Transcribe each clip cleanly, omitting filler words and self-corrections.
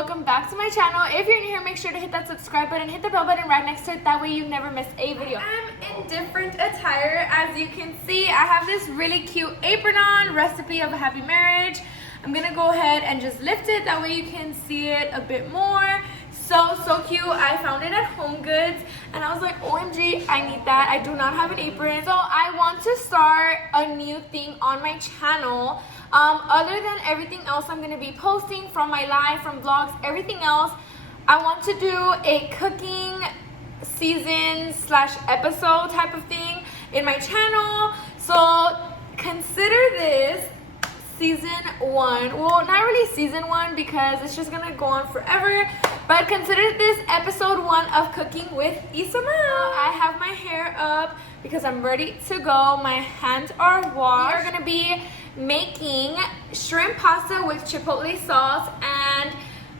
welcome back to my channel. If you're new here, make sure to hit that subscribe button, hit the bell button right next to it, that way you never miss a video. I'm in different attire. As you can see, I have this really cute apron on, recipe of a happy marriage. I'm gonna go ahead and just lift it, that way you can see it a bit more. So cute. I found it at Home Goods and I was like, OMG, I need that. I do not have an apron. So I want to start a new thing on my channel. Other than everything else I'm going to be posting from my live, from vlogs, everything else, I want to do a cooking season / episode type of thing in my channel. So consider this season 1. Well, not really season 1 because it's just gonna go on forever, but consider this episode 1 of Cooking with Isamar. I have my hair up because I'm ready to go. My hands are washed. We are gonna be making shrimp pasta with chipotle sauce and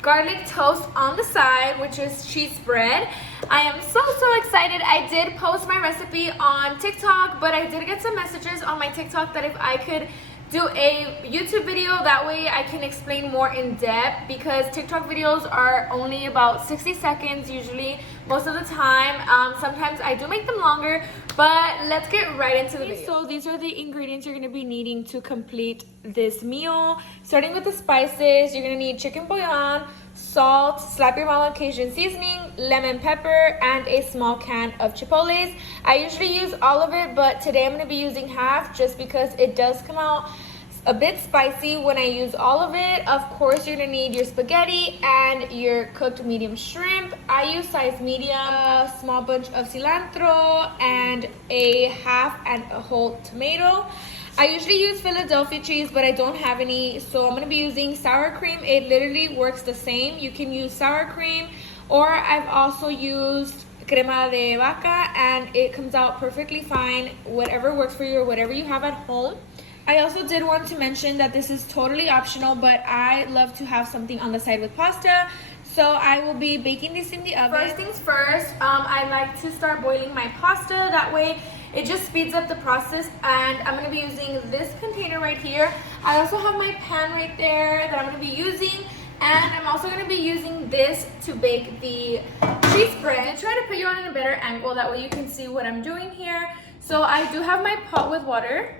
garlic toast on the side, which is cheese bread. I am so excited. I did post my recipe on TikTok, but I did get some messages on my TikTok that if I could do a YouTube video, that way I can explain more in depth, because TikTok videos are only about 60 seconds usually, most of the time. Sometimes I do make them longer, but let's get right into the video. So these are the ingredients you're going to be needing to complete this meal. Starting with the spices, you're going to need chicken bouillon, salt, slap your mama Cajun seasoning, lemon pepper, and a small can of chipotles. I usually use all of it, but today I'm going to be using half just because it does come out a bit spicy when I use all of it. Of course, you're going to need your spaghetti and your cooked medium shrimp. I use size medium, a small bunch of cilantro, and a half and a whole tomato. I usually use Philadelphia cheese, but I don't have any, so I'm going to be using sour cream. It literally works the same. You can use sour cream, or I've also used crema de vaca, and it comes out perfectly fine. Whatever works for you or whatever you have at home. I also did want to mention that this is totally optional, but I love to have something on the side with pasta. So I will be baking this in the oven. First things first, I like to start boiling my pasta. That way it just speeds up the process, and I'm going to be using this container right here. I also have my pan right there that I'm going to be using, and I'm also going to be using this to bake the cheese bread. I try to put you on in a better angle, that way you can see what I'm doing here. So I do have my pot with water.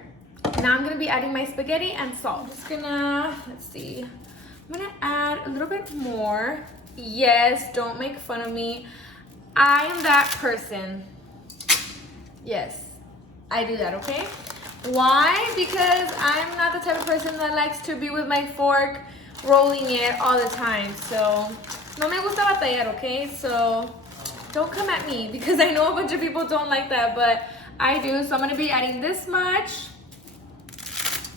Now I'm going to be adding my spaghetti and salt. I'm just gonna, let's see, I'm going to add a little bit more. Yes, don't make fun of me. I am that person. Yes, I do that, okay? Why? Because I'm not the type of person that likes to be with my fork rolling it all the time. So, no me gusta batallar, okay? So, don't come at me, because I know a bunch of people don't like that, but I do. So I'm going to be adding this much.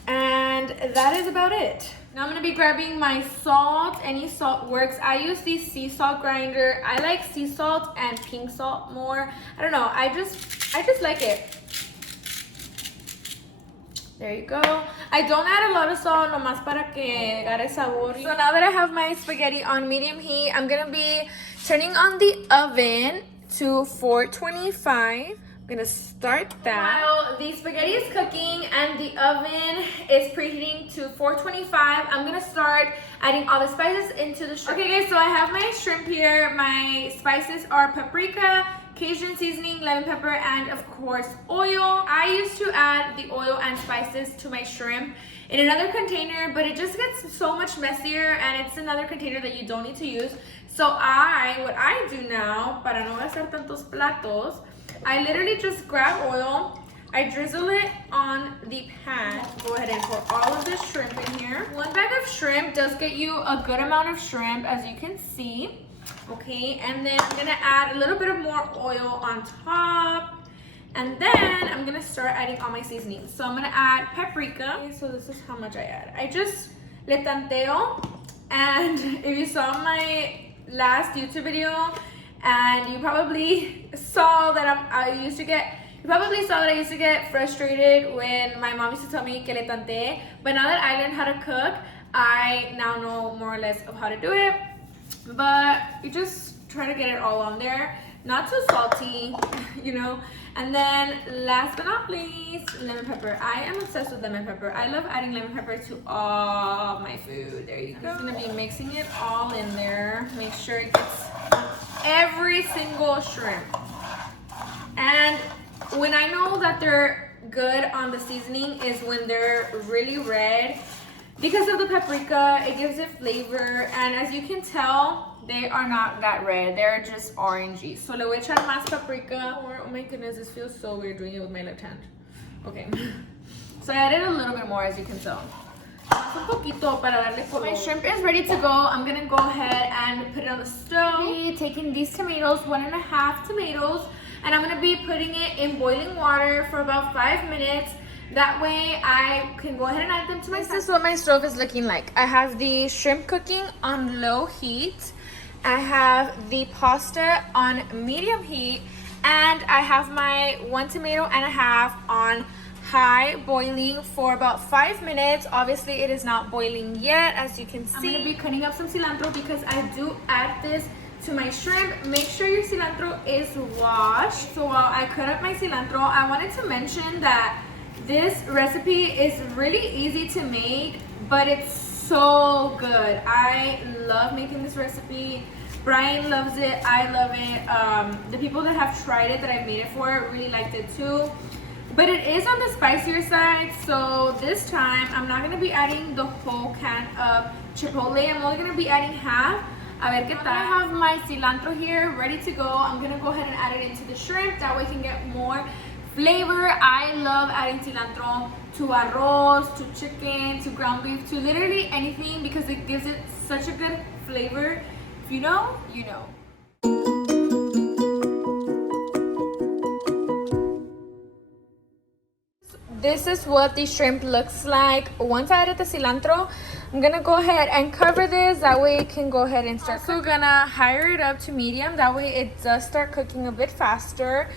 And that is about it. Now I'm going to be grabbing my salt. Any salt works. I use the sea salt grinder. I like sea salt and pink salt more. I don't know. I just like it. There you go. I don't add a lot of salt, nomás para que agarre sabor. So now that I have my spaghetti on medium heat, I'm going to be turning on the oven to 425. I'm gonna start that. While the spaghetti is cooking and the oven is preheating to 425, I'm gonna start adding all the spices into the shrimp. Okay guys, so I have my shrimp here. My spices are paprika, Cajun seasoning, lemon pepper, and of course oil. I used to add the oil and spices to my shrimp in another container, but it just gets so much messier, and it's another container that you don't need to use. So what I do now, para no gastar tantos platos, I literally just grab oil, I drizzle it on the pan. Go ahead and pour all of this shrimp in here. One bag of shrimp does get you a good amount of shrimp, as you can see. Okay, and then I'm gonna add a little bit of more oil on top. And then I'm gonna start adding all my seasonings. So I'm gonna add paprika. Okay, so this is how much I add. I just le tanteo. And if you saw my last YouTube video, and you probably saw that I used to get frustrated when my mom used to tell me que le tante. But now that I learned how to cook, I now know more or less of how to do it. But you just try to get it all on there. not too salty, you know. And then last but not least, lemon pepper. I am obsessed with lemon pepper. I love adding lemon pepper to all my food. There you go. I'm just gonna be mixing it all in there. Make sure it gets on every single shrimp. And when I know that they're good on the seasoning is when they're really red. Because of the paprika, it gives it flavor. And as you can tell, they are not that red. They're just orangey. So le voy a echar más paprika. Oh my goodness, this feels so weird doing it with my left hand. Okay. So I added a little bit more, as you can tell. Un poquito para darle color. My shrimp is ready to go. I'm gonna go ahead and put it on the stove. Taking these tomatoes, 1.5 tomatoes, and I'm gonna be putting it in boiling water for about 5 minutes. That way I can go ahead and add them to my. This is what my stove is looking like. I have the shrimp cooking on low heat. I have the pasta on medium heat, and I have my 1.5 tomatoes on high boiling for about 5 minutes. Obviously it is not boiling yet, as you can see. I'm gonna be cutting up some cilantro because I do add this to my shrimp. Make sure your cilantro is washed. So while I cut up my cilantro, I wanted to mention that this recipe is really easy to make, but it's so good. I love making this recipe. Brian loves it. I love it. The people that have tried it, that I made it for, really liked it too. But it is on the spicier side, so this time I'm not going to be adding the whole can of chipotle. I'm only going to be adding half. A ver qué tal. I have my cilantro here ready to go. I'm going to go ahead and add it into the shrimp. That way I can get more flavor. I love adding cilantro to arroz, to chicken, to ground beef, to literally anything because it gives it such a good flavor. If you know, you know. This is what the shrimp looks like. Once I added the cilantro, I'm gonna go ahead and cover this. That way it can go ahead and start cooking. Also gonna higher it up to medium. That way it does start cooking a bit faster.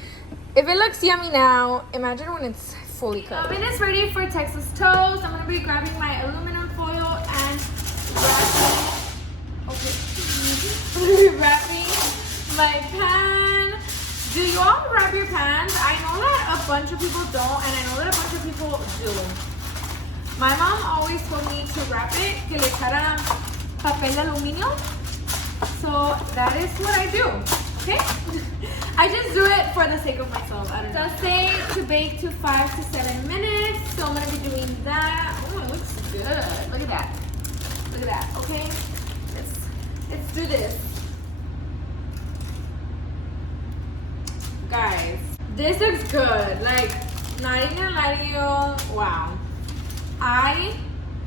If it looks yummy now, imagine when it's fully cooked. Oven is ready for Texas toast. I'm gonna be grabbing my aluminum foil and wrapping my pan. Do you all wrap your pans? I know that a bunch of people don't, and I know that a bunch of people do. My mom always told me to wrap it, que le echara papel de aluminio. So that is what I do, okay? I just do it for the sake of myself. I don't know. So say to bake to 5 to 7 minutes. So I'm gonna be doing that. Oh, it looks good. Look at that. Look at that. Okay. Let's do this. Guys, this looks good. Like, not even gonna lie to you. Wow. I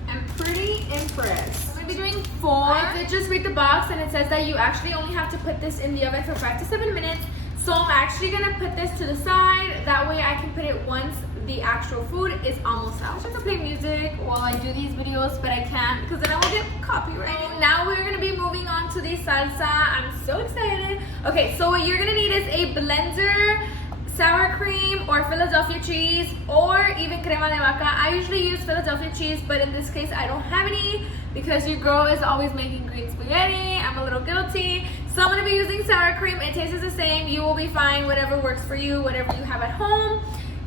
am pretty impressed. I'm gonna be doing 4. I did just read the box and it says that you actually only have to put this in the oven for 5 to 7 minutes. So I'm actually gonna put this to the side. That way I can put it once the actual food is almost out. I wish I could play music while I do these videos, but I can't because then I will get copyrighted. Now we're gonna be moving on to the salsa. I'm so excited. Okay, so what you're gonna need is a blender, sour cream, or Philadelphia cheese, or even crema de vaca. I usually use Philadelphia cheese, but in this case I don't have any because your girl is always making green spaghetti. I'm a little guilty. So I'm gonna be using sour cream. It tastes the same. You will be fine. Whatever works for you, whatever you have at home,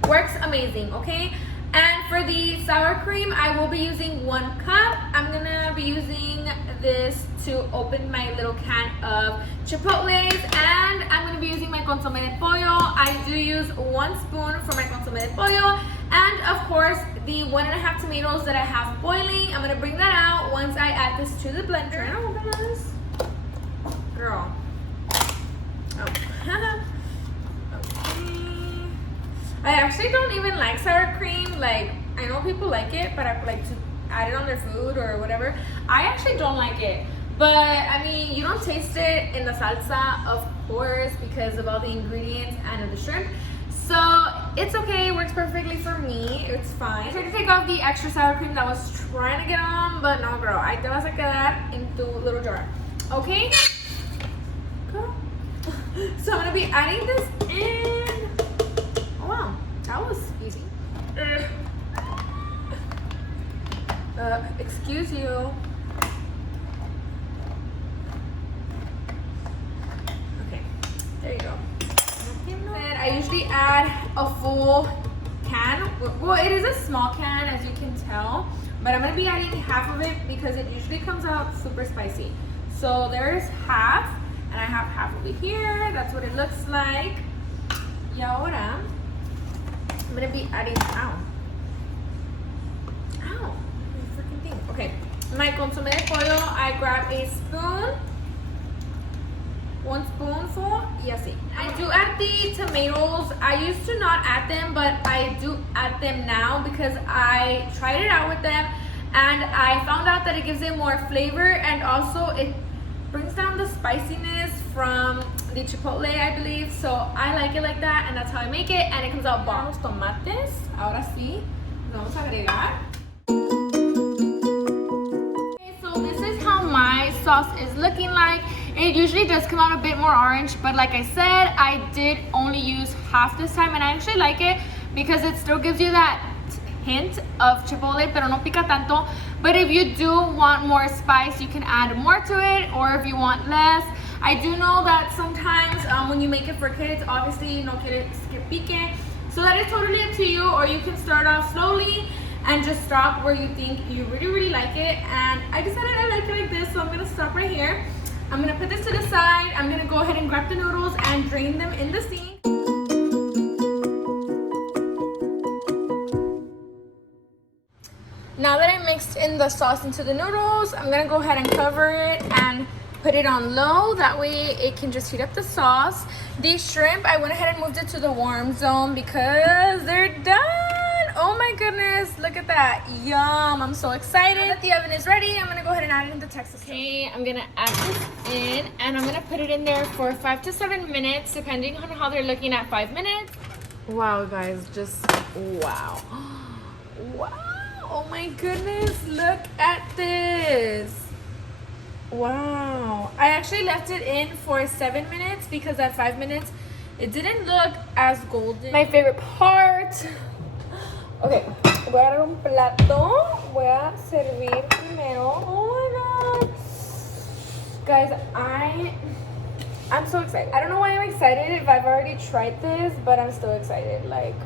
works amazing, okay? And for the sour cream, I will be using 1 cup. I'm gonna be using this to open my little can of chipotles, and I'm gonna be using my consomé de pollo. I do use 1 spoon for my consomé de pollo, and of course the 1.5 tomatoes that I have boiling. I'm gonna bring that out once I add this to the blender. I don't open this, girl. Oh. I actually don't even like sour cream. Like, I know people like it, but I like to add it on their food or whatever. I actually don't like it. But, I mean, you don't taste it in the salsa, of course, because of all the ingredients and of the shrimp. So, it's okay. It works perfectly for me. It's fine. I tried to take off the extra sour cream that I was trying to get on, but no, girl. Ahí te vas a quedar in tu little jar. Okay? Girl. So, I'm going to be adding this in. Wow, that was easy. Excuse you. Okay, there you go. add a full can. Well, it is a small can, as you can tell, but I'm gonna be adding half of it because it usually comes out super spicy. So there's half, and I have half over here. That's what it looks like. Y ahora, I'm gonna be adding, freaking thing. Okay, my consomme de pollo, I grab a spoon, 1 spoonful, y así. I do add the tomatoes. I used to not add them, but I do add them now because I tried it out with them and I found out that it gives it more flavor, and also it brings down the spiciness from the chipotle, I believe. So I like it like that, and that's how I make it, and it comes out bomb. Los tomates, ahora sí, vamos a agregar. Okay, so this is how my sauce is looking like. It usually does come out a bit more orange, but like I said, I did only use half this time, and I actually like it because it still gives you that hint of chipotle, pero no pica tanto. But if you do want more spice, you can add more to it, or if you want less. I do know that sometimes when you make it for kids, obviously no quieres que pique, so that is totally up to you, or you can start off slowly and just stop where you think you really like it. And I decided I like it like this, so I'm gonna stop right here. I'm gonna put this to the side. I'm gonna go ahead and grab the noodles and drain them in the sink. Now that I mixed in the sauce into the noodles, I'm gonna go ahead and cover it and put it on low. That way it can just heat up the sauce. The shrimp, I went ahead and moved it to the warm zone because they're done. Oh my goodness, look at that. Yum, I'm so excited. Now that the oven is ready, I'm gonna go ahead and add it into Texas. Okay, I'm gonna add this in, and I'm gonna put it in there for 5 to 7 minutes, depending on how they're looking at 5 minutes. Wow, guys, just wow. Wow, oh my goodness, look at this. Wow, I actually left it in for 7 minutes because at 5 minutes, it didn't look as golden. My favorite part. Ok, voy a agarrar un plato, voy a servir primero. Oh my god. Guys, I'm so excited. I don't know why I'm excited if I've already tried this, but I'm still excited. Like,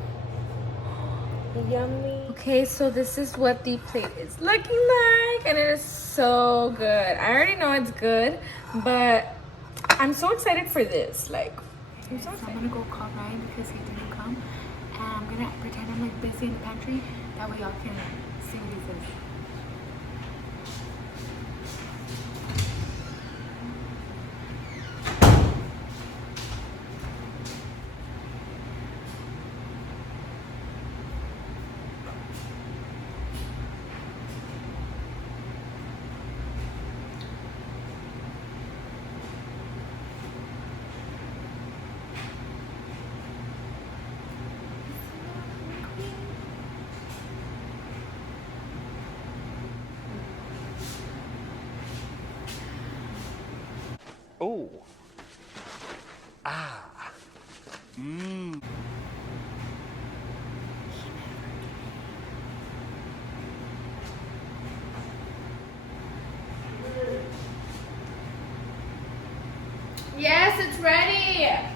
yummy. Okay, so this is what the plate is looking like, and it is so good. I already know it's good, but I'm so excited for this. Like, I'm so excited. So I'm gonna go call Ryan because he didn't come. I'm gonna pretend I'm like busy in the pantry. That way y'all can see what he says. Oh. Ah. Mmm. Yes, it's ready. I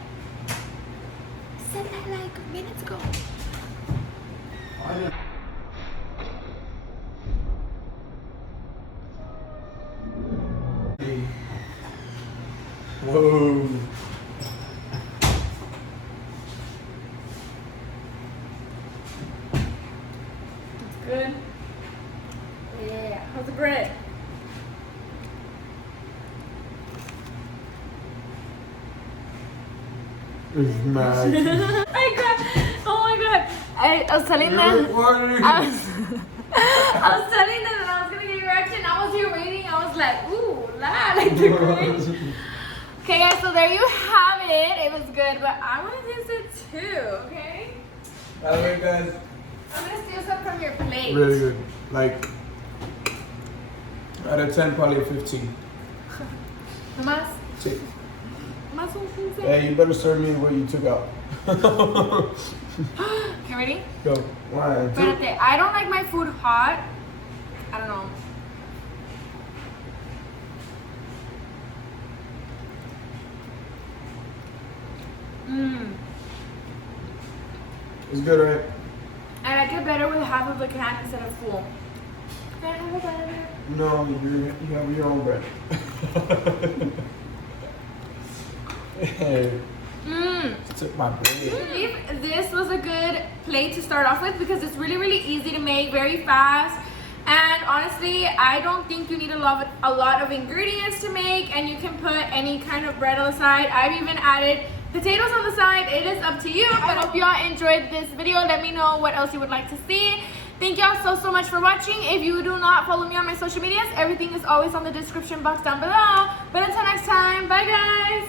said that like minutes ago. Whoa. It's good. Yeah. How's the bread? It's mad. Oh my god. I was telling them. I was telling them that I was gonna get your reaction. I was here waiting. I was like, ooh, la, like the cringe. Okay, guys, so there you have it. It was good, but I want to taste it too, okay? Alright, guys. I'm gonna steal some from your plate. Really good. Like, out of 10, probably 15. Más? Sí. Más un 15? Yeah, you better serve me what you took out. Okay, ready? Go. 1, 2. Espérate, I don't like my food hot. I don't know. It's good, right? I like it better with half of a can instead of full. Can I have a better? No, you have your own bread. Hey, took my bread. I believe this was a good plate to start off with because it's really, really easy to make, very fast. And honestly, I don't think you need a lot of ingredients to make, and you can put any kind of bread on the side. I've even added potatoes on the side. It is up to you. I hope y'all enjoyed this video. Let me know what else you would like to see. Thank y'all so much for watching. If you do not follow me on my social medias, everything is always on the description box down below. But until next time, bye guys.